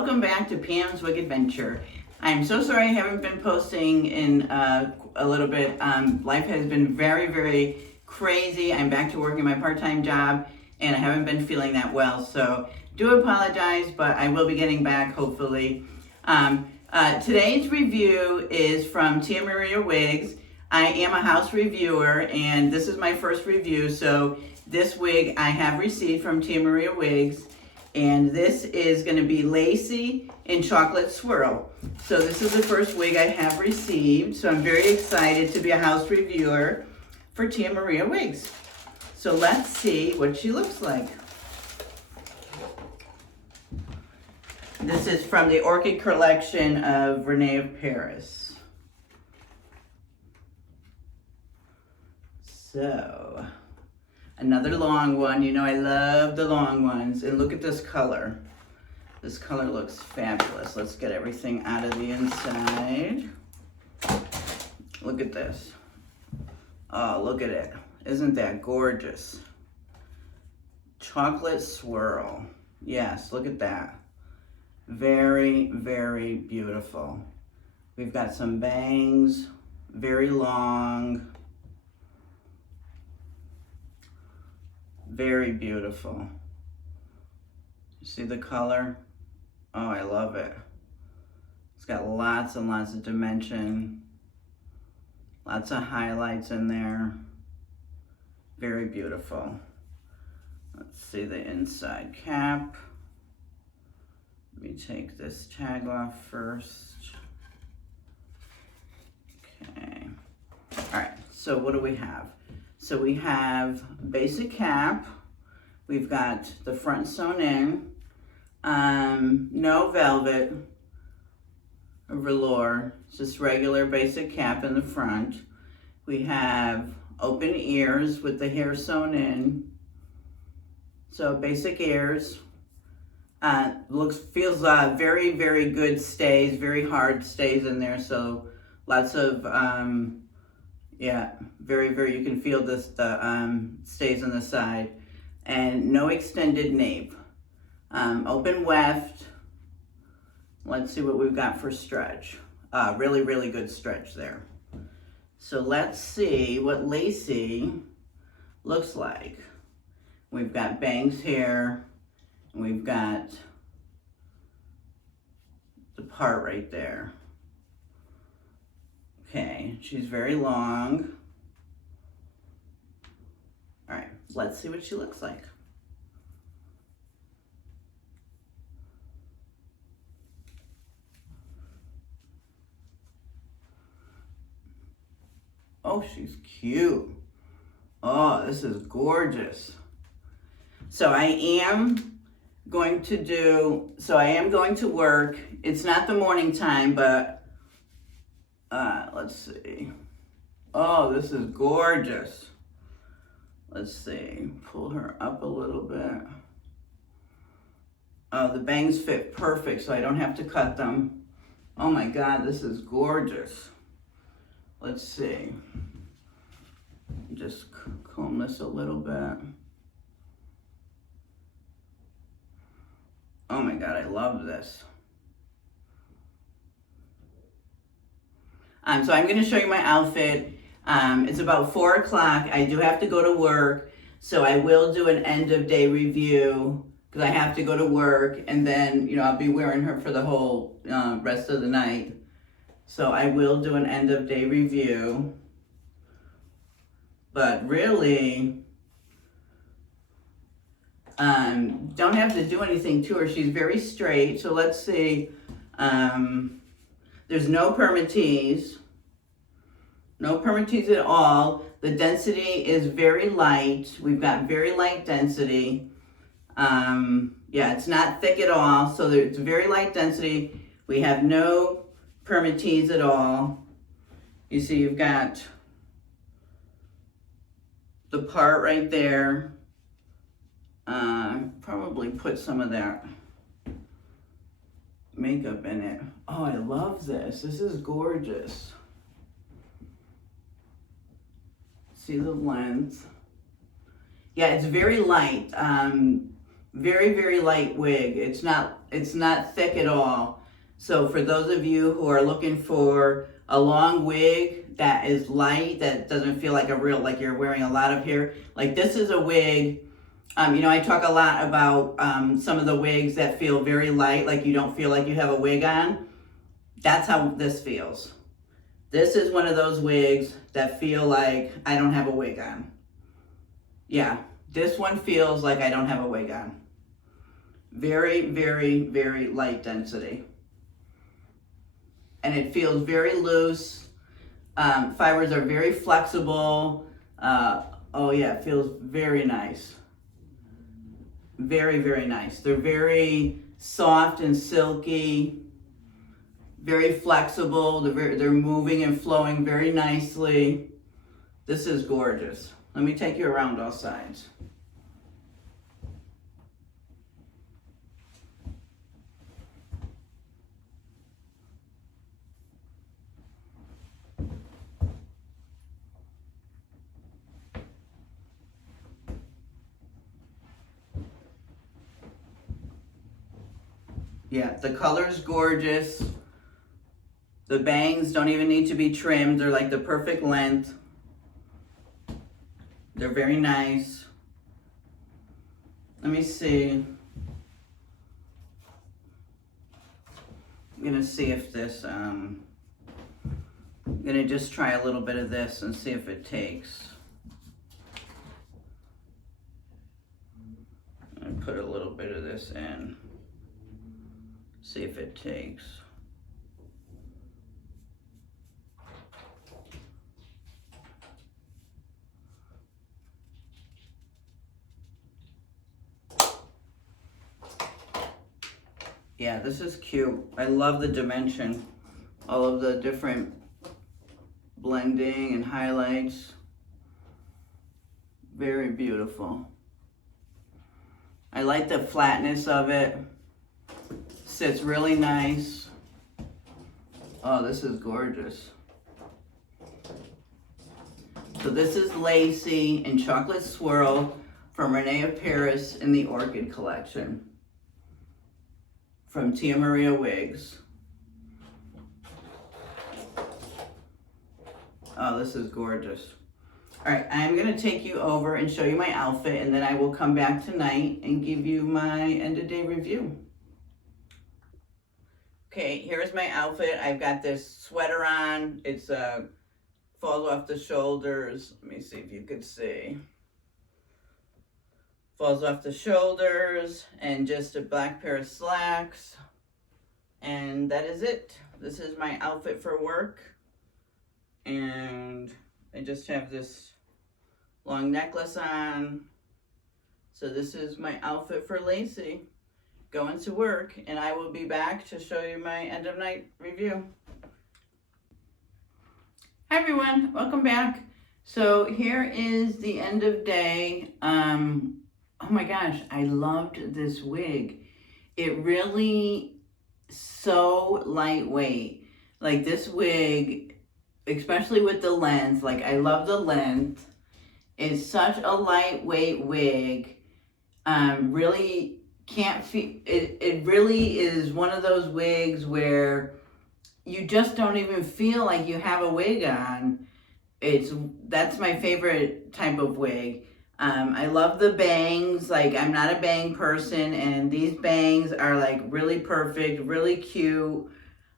welcome back to Pam's Wig Adventure. I'm so sorry I haven't been posting in a little bit. Life has been very, very crazy. I'm back to working my part-time job and I haven't been feeling that well, so do apologize, but I will be getting back hopefully. Today's review is from Tia Maria Wigs. I am a house reviewer and this is my first review, so this wig I have received from Tia Maria Wigs, and this is going to be Lacey in Chocolate Swirl. So this is the first wig I have received, so I'm very excited to be a house reviewer for Tia Maria Wigs. So let's see what she looks like. This is from the Orchid collection of Rene of Paris. So, another long one. You know I love the long ones. And look at this color. This color looks fabulous. Let's get everything out of the inside. Look at this. Oh, look at it. Isn't that gorgeous? Chocolate Swirl. Yes, look at that. Very, very beautiful. We've got some bangs, very long. Very beautiful. You see the color? Oh, I love it. It's got lots and lots of dimension. Lots of highlights in there. Very beautiful. Let's see the inside cap. Let me take this tag off first. Okay. All right, so what do we have? So we have basic cap. We've got the front sewn in. No velvet or velour, just regular basic cap in the front. We have open ears with the hair sewn in. So basic ears. Feels very, very good stays, very hard stays in there. So lots of, yeah, very, very, you can feel this, the stays on the side. And no extended nape. Open weft. Let's see what we've got for stretch. Really, really good stretch there. So let's see what Lacey looks like. We've got bangs here. We've got the part right there. Okay, she's very long. All right, let's see what she looks like. Oh, she's cute. Oh, this is gorgeous. So I am going to work. It's not the morning time, but let's see. Oh, this is gorgeous. Let's see, pull her up a little bit. Oh, the bangs fit perfect, so I don't have to cut them. Oh my God, this is gorgeous. Let's see. Just comb this a little bit. Oh my God, I love this. So I'm gonna show you my outfit. It's about 4 o'clock. I do have to go to work, so I will do an end of day review because I have to go to work, and then, you know, I'll be wearing her for the whole rest of the night. So I will do an end of day review. But really, don't have to do anything to her. She's very straight. So let's see. There's no permatease. No permatease at all. The density is very light. We've got very light density. Yeah, it's not thick at all. So it's very light density. We have no permatease at all. You see, you've got the part right there. Probably put some of that makeup in it. Oh, I love this. This is gorgeous. See the length. Yeah, it's very light. Very, very light wig. It's not it's not thick at all. So for those of you who are looking for a long wig that is light, that doesn't feel like a real, like you're wearing a lot of hair, like this is a wig. You know, I talk a lot about some of the wigs that feel very light, like you don't feel like you have a wig on. That's how this feels. This is one of those wigs that feel like I don't have a wig on. Yeah, this one feels like I don't have a wig on. Very, very, very light density. And it feels very loose. Fibers are very flexible. Oh yeah, it feels very nice. Very, very nice. They're very soft and silky, very flexible. They're moving and flowing very nicely. This is gorgeous. Let me take you around all sides. Yeah, the color's gorgeous. The bangs don't even need to be trimmed. They're like the perfect length. They're very nice. Let me see. I'm gonna see if this, I'm gonna just try a little bit of this and see if it takes. And put a little bit of this in. See if it takes. Yeah, this is cute. I love the dimension. All of the different blending and highlights. Very beautiful. I like the flatness of it. Sits really nice. Oh, this is gorgeous. So this is Lacey in Chocolate Swirl from Rene of Paris in the Orchid collection from Tia Maria Wigs. Oh, this is gorgeous. All right, I'm gonna take you over and show you my outfit, and then I will come back tonight and give you my end of day review. Okay, here's my outfit. I've got this sweater on. It's falls off the shoulders. Let me see if you could see. Falls off the shoulders, and just a black pair of slacks. And that is it. This is my outfit for work. And I just have this long necklace on. So this is my outfit for Lacey. Going to work, and I will be back to show you my end of night review. Hi everyone, welcome back. So here is the end of day. Oh my gosh, I loved this wig. It really so lightweight. Like this wig, especially with the length, like I love the length. It's such a lightweight wig. Really can't feel it really is one of those wigs where you just don't even feel like you have a wig on. That's my favorite type of wig. I love the bangs. Like I'm not a bang person, and these bangs are like really perfect, really cute.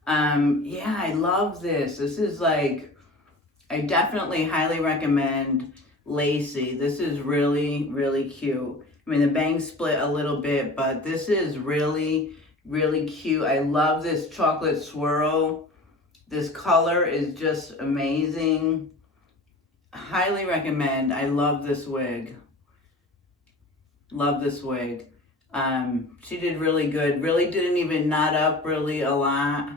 Yeah, I love this. This is like, I definitely highly recommend Lacey. This is really, really cute. I mean, the bangs split a little bit, but this is really, really cute. I love this chocolate swirl. This color is just amazing. Highly recommend. I love this wig. Love this wig. She did really good. Really didn't even knot up really a lot.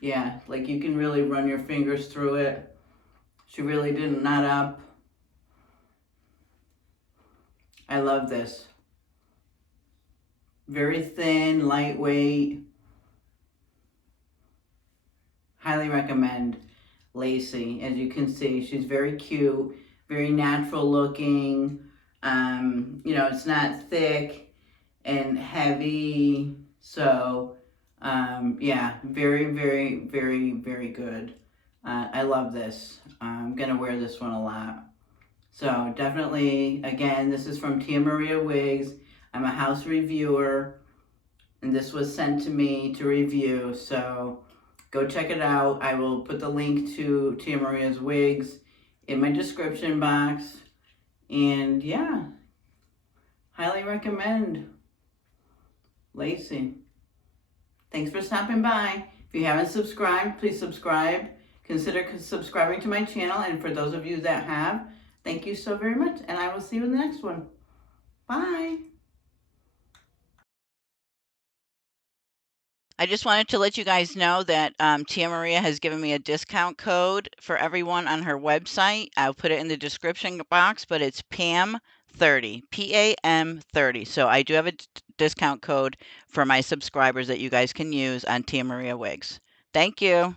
Yeah, like you can really run your fingers through it. She really didn't knot up. I love this. Very thin, lightweight. Highly recommend Lacey. As you can see, she's very cute, very natural looking. You know, it's not thick. and heavy. So yeah, very, very, very, very good. I love this. I'm gonna wear this one a lot. So definitely, again, this is from Tia Maria Wigs. I'm a house reviewer, and this was sent to me to review. So go check it out. I will put the link to Tia Maria's Wigs in my description box. And yeah, highly recommend. Lacey. Thanks for stopping by. If you haven't subscribed, please subscribe. Consider subscribing to my channel. And for those of you that have, thank you so very much. And I will see you in the next one. Bye. I just wanted to let you guys know that Tia Maria has given me a discount code for everyone on her website. I'll put it in the description box, but it's PAM30, PAM30. So I do have a discount code for my subscribers that you guys can use on Tia Maria Wigs. Thank you.